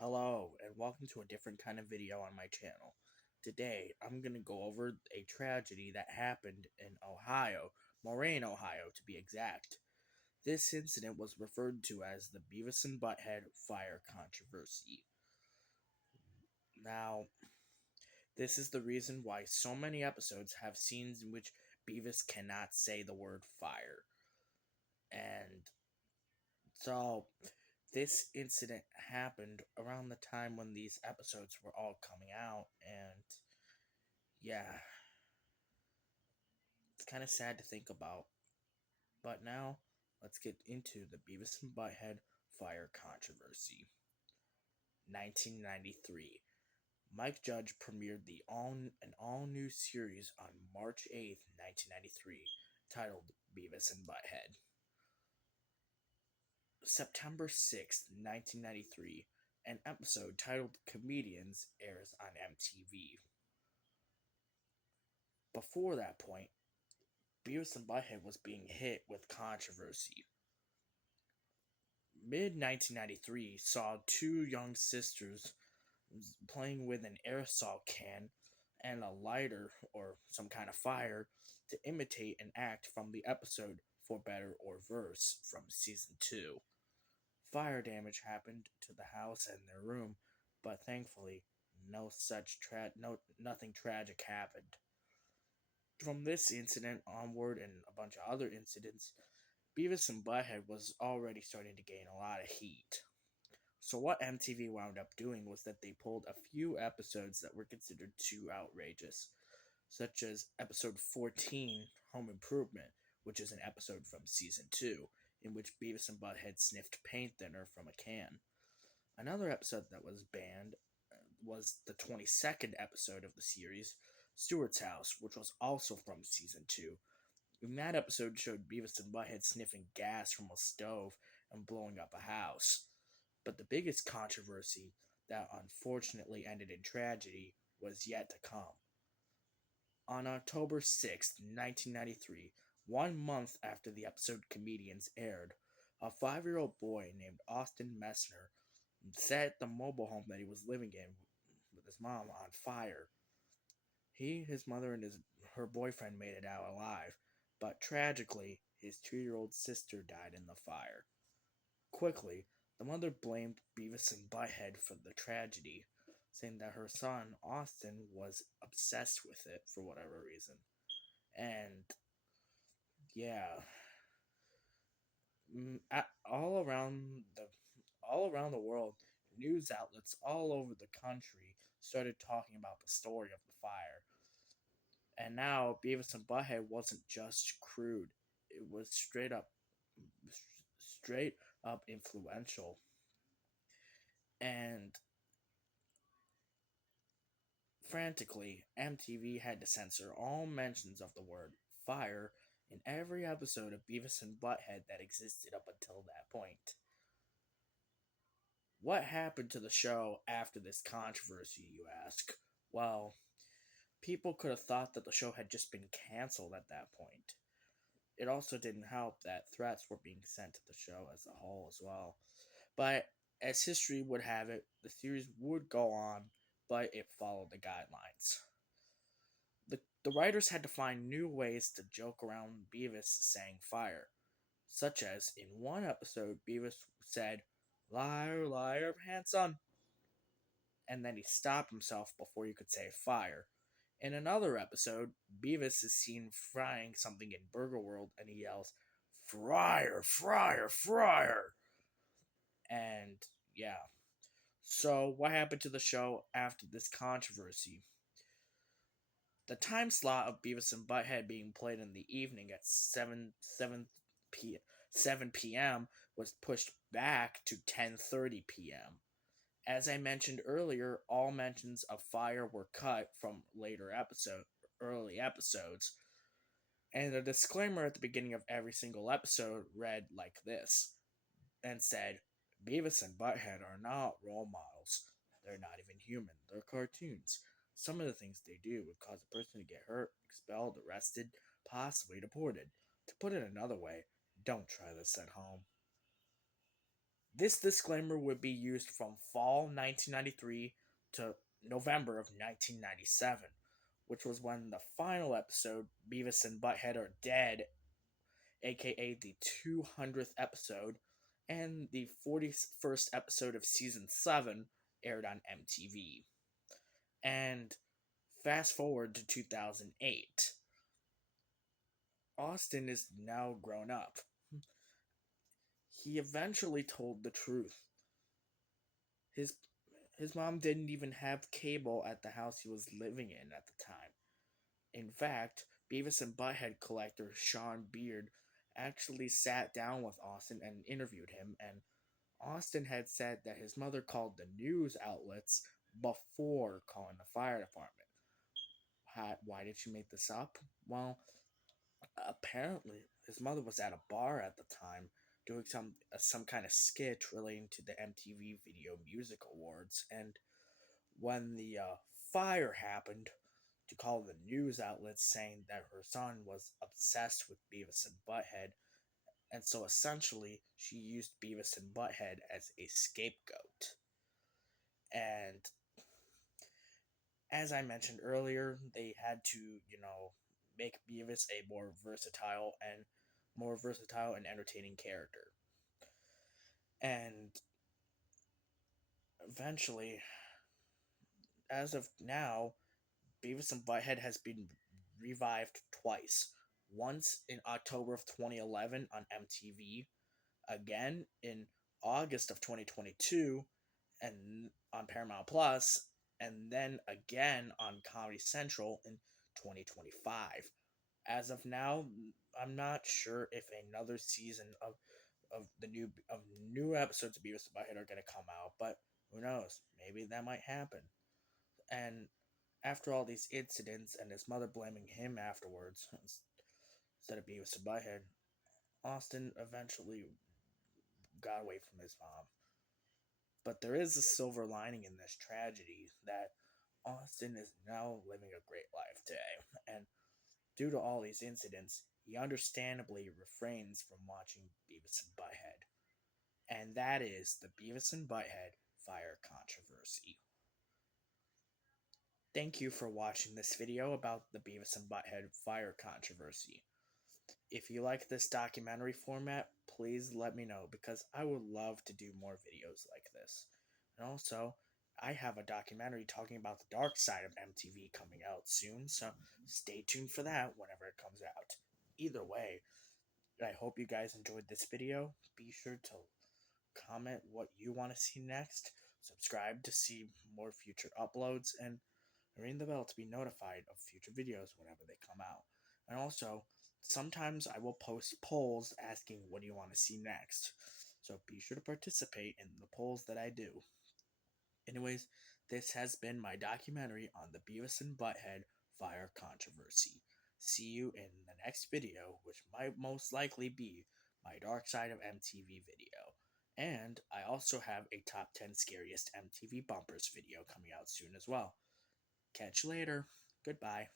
Hello, and welcome to a different kind of video on my channel. Today, I'm going to go over a tragedy that happened in Ohio, Moraine, Ohio to be exact. This incident was referred to as the Beavis and Butthead fire controversy. Now, this is the reason why so many episodes have scenes in which Beavis cannot say the word fire. And so, this incident happened around the time when these episodes were all coming out, and yeah, it's kind of sad to think about. But now, let's get into the Beavis and Butthead fire controversy. 1993. Mike Judge premiered an all-new series on March 8th, 1993, titled Beavis and Butthead. September 6th, 1993, an episode titled Comedians airs on MTV. Before that point, Beavis and Butthead was being hit with controversy. Mid 1993 saw two young sisters playing with an aerosol can and a lighter or some kind of fire to imitate an act from the episode For Better or Worse from season 2. Fire damage happened to the house and their room, but thankfully nothing tragic happened. From this incident onward and a bunch of other incidents, Beavis and Butthead was already starting to gain a lot of heat. So what MTV wound up doing was that they pulled a few episodes that were considered too outrageous, such as episode 14, Home Improvement, which is an episode from season 2, in which Beavis and Butthead sniffed paint thinner from a can. Another episode that was banned was the 22nd episode of the series, Stewart's House, which was also from season 2. And that episode showed Beavis and Butthead sniffing gas from a stove and blowing up a house. But the biggest controversy that unfortunately ended in tragedy was yet to come. On October 6th, 1993, 1 month after the episode Comedians aired, a 5-year-old boy named Austin Messner set the mobile home that he was living in with his mom on fire. He, his mother, and her boyfriend made it out alive, but tragically, his 2-year-old sister died in the fire. Quickly, the mother blamed Beavis and Butthead for the tragedy, saying that her son, Austin, was obsessed with it for whatever reason. And, yeah, all around the world, news outlets all over the country started talking about the story of the fire. And now Beavis and Butthead wasn't just crude; it was straight up influential. And frantically, MTV had to censor all mentions of the word fire in every episode of Beavis and Butthead that existed up until that point. What happened to the show after this controversy, you ask? Well, people could have thought that the show had just been canceled at that point. It also didn't help that threats were being sent to the show as a whole as well. But as history would have it, the series would go on, but it followed the guidelines. The writers had to find new ways to joke around Beavis saying fire, such as in one episode, Beavis said, "Liar, liar, pants on," and then he stopped himself before he could say fire. In another episode, Beavis is seen frying something in Burger World and he yells, "Fryer, fryer, fryer!" And yeah. So, what happened to the show after this controversy? The time slot of Beavis and Butthead being played in the evening at 7 p.m. was pushed back to 10:30 p.m. As I mentioned earlier, all mentions of fire were cut from early episodes, and the disclaimer at the beginning of every single episode read like this, and said, "Beavis and Butthead are not role models. They're not even human. They're cartoons. Some of the things they do would cause a person to get hurt, expelled, arrested, possibly deported. To put it another way, don't try this at home." This disclaimer would be used from fall 1993 to November of 1997, which was when the final episode, Beavis and Butthead Are Dead, aka the 200th episode, and the 41st episode of season 7 aired on MTV. And fast forward to 2008. Austin is now grown up. He eventually told the truth. His his mom didn't even have cable at the house he was living in at the time. In fact, Beavis and Butthead collector Sean Beard actually sat down with Austin and interviewed him, and Austin had said that his mother called the news outlets before calling the fire department. Why did she make this up? Well, apparently his mother was at a bar at the time doing some kind of skit relating to the MTV Video Music Awards, and when the fire happened, to call the news outlets saying that her son was obsessed with Beavis and Butthead, and so essentially she used Beavis and Butthead as a scapegoat. And as I mentioned earlier, they had to, make Beavis a more versatile and entertaining character. And eventually, as of now, Beavis and Butthead has been revived twice. Once in October of 2011 on MTV, again in August of 2022 and on Paramount Plus, and then again on Comedy Central in 2025. As of now, I'm not sure if another season of new episodes of Beavis and Butthead are going to come out, but who knows? Maybe that might happen. And after all these incidents and his mother blaming him afterwards instead of Beavis and Butthead, Austin eventually got away from his mom. But there is a silver lining in this tragedy that Austin is now living a great life today. And due to all these incidents, he understandably refrains from watching Beavis and Butthead. And that is the Beavis and Butthead fire controversy. Thank you for watching this video about the Beavis and Butthead fire controversy. If you like this documentary format, please let me know because I would love to do more videos like this. And also, I have a documentary talking about the dark side of MTV coming out soon, so stay tuned for that whenever it comes out. Either way, I hope you guys enjoyed this video. Be sure to comment what you want to see next, subscribe to see more future uploads, and ring the bell to be notified of future videos whenever they come out. And also, sometimes I will post polls asking what do you want to see next. So be sure to participate in the polls that I do. Anyways, this has been my documentary on the Beavis and Butthead fire controversy. See you in the next video, which might most likely be my Dark Side of MTV video. And I also have a top 10 scariest MTV bumpers video coming out soon as well. Catch you later. Goodbye.